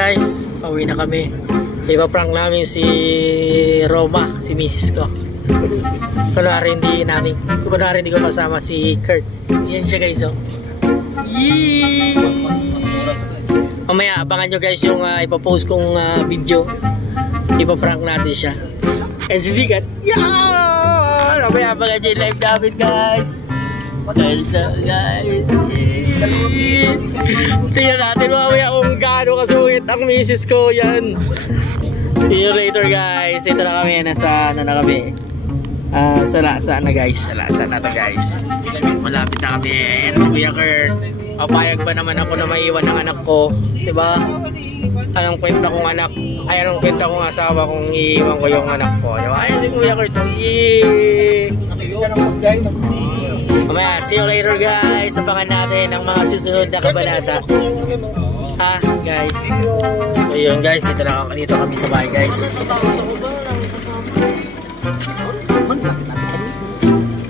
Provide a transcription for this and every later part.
Guys, pauwi na kami. Ipaprank namin si Roma, si misis ko. Kunwari hindi ko kasama si Kurt. Yan siya guys, oh. Yee! Mamaya abangan nyo guys yung ipapost kong video. Ipaprank natin siya. And si Sikat, yeah! Mamaya abangan nyo yung live namin guys. Guys, tingnan natin mamaya kung gaano kasulit ang misis ko. Yan. See you later guys. Ito na kami. Nasa ano na kami, sa Lasa na guys. Sa Lasa na to guys. Malapit na kami. Yan si Kuya Kurt. Papayag ba naman ako na maiwan ng anak ko, diba? Anong kwenta kong anak, ay anong kwenta kong asawa kung iiwan ko yung anak ko, diba? Ayan si Kuya Kurt. Mamaya, see you later guys. Abangan natin ang mga susunod na kabanata. Ha guys. So yun guys, dito kami sa bahay guys.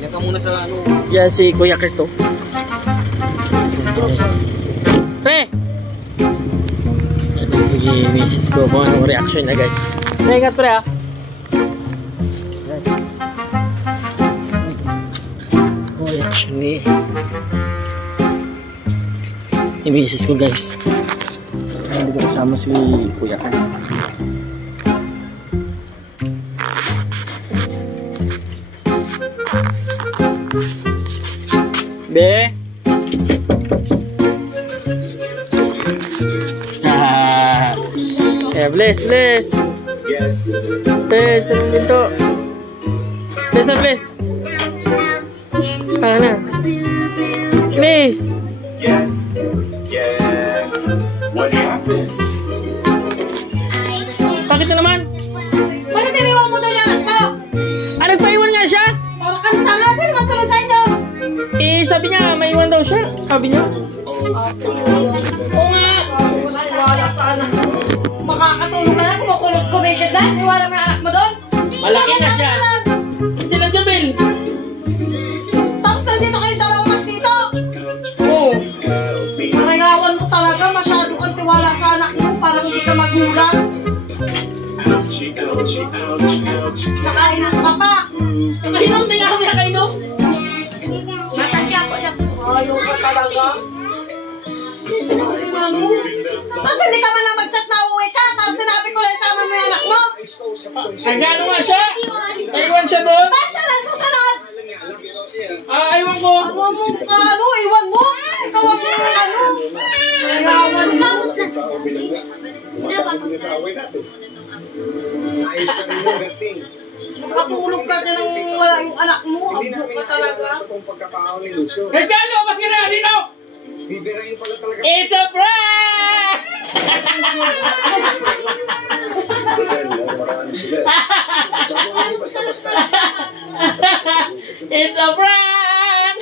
Yan ka muna sa ano. Yan si Kuya Kurt to. Pre! Yan si misis ko kung anong reaction na guys. Ingat pre ha. Guys. Reaction ni misis ko guys. Hindi ko kasama si Kuya Kurt. Be? Bless. Yes. Bless, anong ginto? Bless. Ano? Bless. Yes. What happened? Bakit na naman? Bakit iniwan mo doon yung anak mo? Nagpaiwan nga siya? Parang kang tanga, sino masunod sa inyo? Sabi niya, maiwan daw siya. Sabi niya. Oo nga. Wala sa anak mo. Makakatulog ka na, kumukulog-kumigid na. Iwala mo yung anak mo doon. Malaki na siya. Sila Jabel. Tapos nandito kayo dalawang dito. Oo. Marayawan mo talaga, masyado kang tiwala sa anak mo. Parang hindi ka magulang. Nakainom ka pa. Nakainom, hindi nga kami nakainom. Matagya ko niya. Ayaw ka talaga. Tapos hindi ka man na mag-chat na uwi ka. Tapos sinabi ko lang sama mo yung anak mo. Nagano nga siya? Naiwan siya doon? Ba't siya na susunod? Iwan ko. Iwan mo? Ikaw ang Ayawan lang. Nakatulog ka din ng wala yung anak mo. Abo ka talaga. Regalo, mas ka na dito! It's a prank! It's a prank!